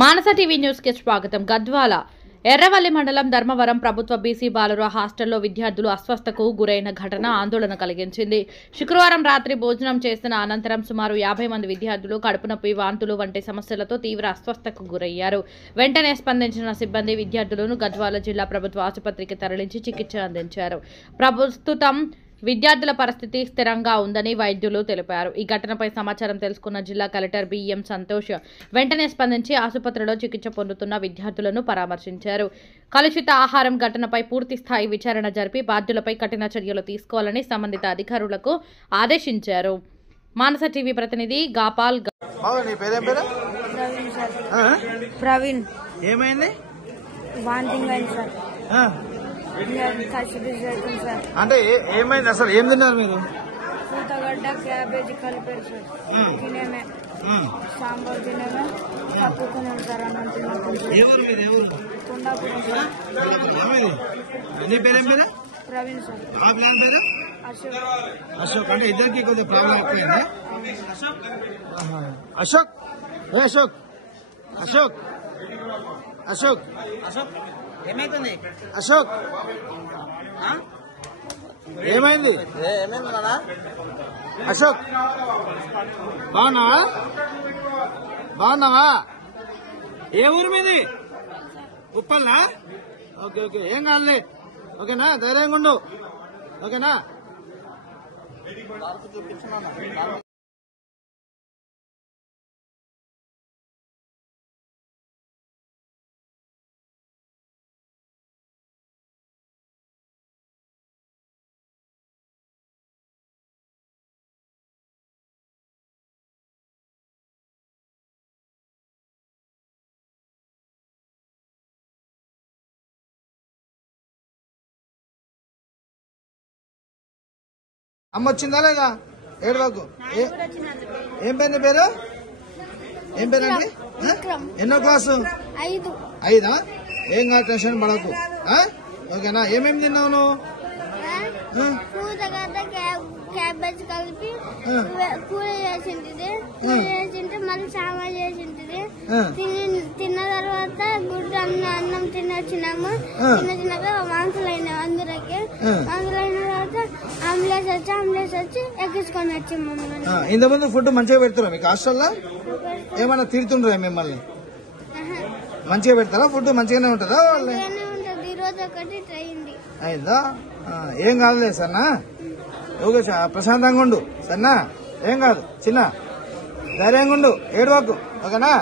మానస TV news కి స్వాగతం. గద్వాల ఎర్రవల్లి మండలం ధర్మవరం ప్రభుత్వ బీసీ బాలుర హాస్టల్లో విద్యార్థులు అస్వస్థకు గురైన ఘటన ఆందోళన కలిగించింది. శుక్రవారం రాత్రి భోజనం చేసిన అనంతరం సుమారు 50 మంది విద్యార్థులు కడుపు నొప్పి, వాంతులు వంటి సమస్యలతో తీవ్ర అస్వస్థకు గురయ్యారు. వెంటనే స్పందించిన సిబ్బంది విద్యార్థులను గద్వాల జిల్లా ప్రభుత్వ ఆసుపత్రికి తరలించి చికిత్స అందించారు. ప్రస్తుతం విద్యార్థుల పరిస్థితి స్థిరంగా ఉందని వైద్యులు తెలిపారు. ఈ ఘటనపై సమాచారం తెలుసుకున్న జిల్లా కలెక్టర్ బిఎం సంతోష్ వెంటనే స్పందించి ఆసుపత్రిలో చికిత్స పొందుతున్న విద్యార్థులను పరామర్శించారు. కలుషిత ఆహారం ఘటనపై పూర్తి స్థాయి విచారణ జరిపి బాధ్యులపై కఠిన చర్యలు తీసుకోవాలని సంబంధిత అధికారులకు ఆదేశించారు. మానస టీవీ ప్రతినిధి గాపాల్. ప్రవీణ్ అంటే ఏమైంది అసలు? ఏం తిన్నారు మీరు? పూతగడ్డ, క్యాబేజీ కలిపారు సార్. తినేమే సాంబార్ తినేమే తప్పుకున్నాం సార్. అన్నం తిన్నాం. కొండాపురం సార్. నీ పేరేం పేరు? ప్రవీణ్ సార్. ఆ ప్లాన్ పేరు? అశోక్. అంటే ఇద్దరికి కొద్దిగా ప్రాబ్లం ఎక్కువైందా? అశోక్ అశోక్ అశోక్ అశోక్ అశోక్ ఏమైతుంది? అశోక్ ఏమైంది? అశోక్ బాగున్నావా? ఏ ఊరు మీది? ఉప్పల్నా? ఓకే ఓకే, ఏం కాదులే. ఓకేనా, ధైర్యంగా ఉండు. ఓకేనా? అమ్మ వచ్చిందా లేదా? ఏడవకు. ఏం పేరు నీ పేరు? ఏం పేరండి? ఎన్నో క్లాసు? 5. ఏం కాదు, టెన్షన్ పడకు. ఓకేనా? ఏమేమి తిన్నావు నువ్వు? క్యాబేజ్ కలిపి కూర చేసింటే మళ్ళీ సాంబార్ చేసింటే తిన్న తర్వాత గుడ్డు అన్నం తినొచ్చినాము. తిన్నాక వాంతులు అయినాయి. అందరికి వాంతులు అయిన తర్వాత అంబులెన్స్ వచ్చి ఎక్కించుకొని వచ్చి మమ్మల్ని. ఇంతకుముందు ఫుడ్ మంచిగా పెడతారా మీకు హాస్టల్లో? ఏమన్నా తిడుతుండ్రా మిమ్మల్ని? మంచిగా పెడతారా? ఫుడ్ మంచిగానే ఉంటుందా? ఉంటుంది. ఈ రోజు ఒకటి ట్రై అయిందా? ఏం కాదులే సన్నా. ఓకే, ప్రశాంతంగా ఉండు సన్నా. ఏం కాదు, చిన్న ధైర్యంగా ఉండు, ఏడవకు. ఓకేనా?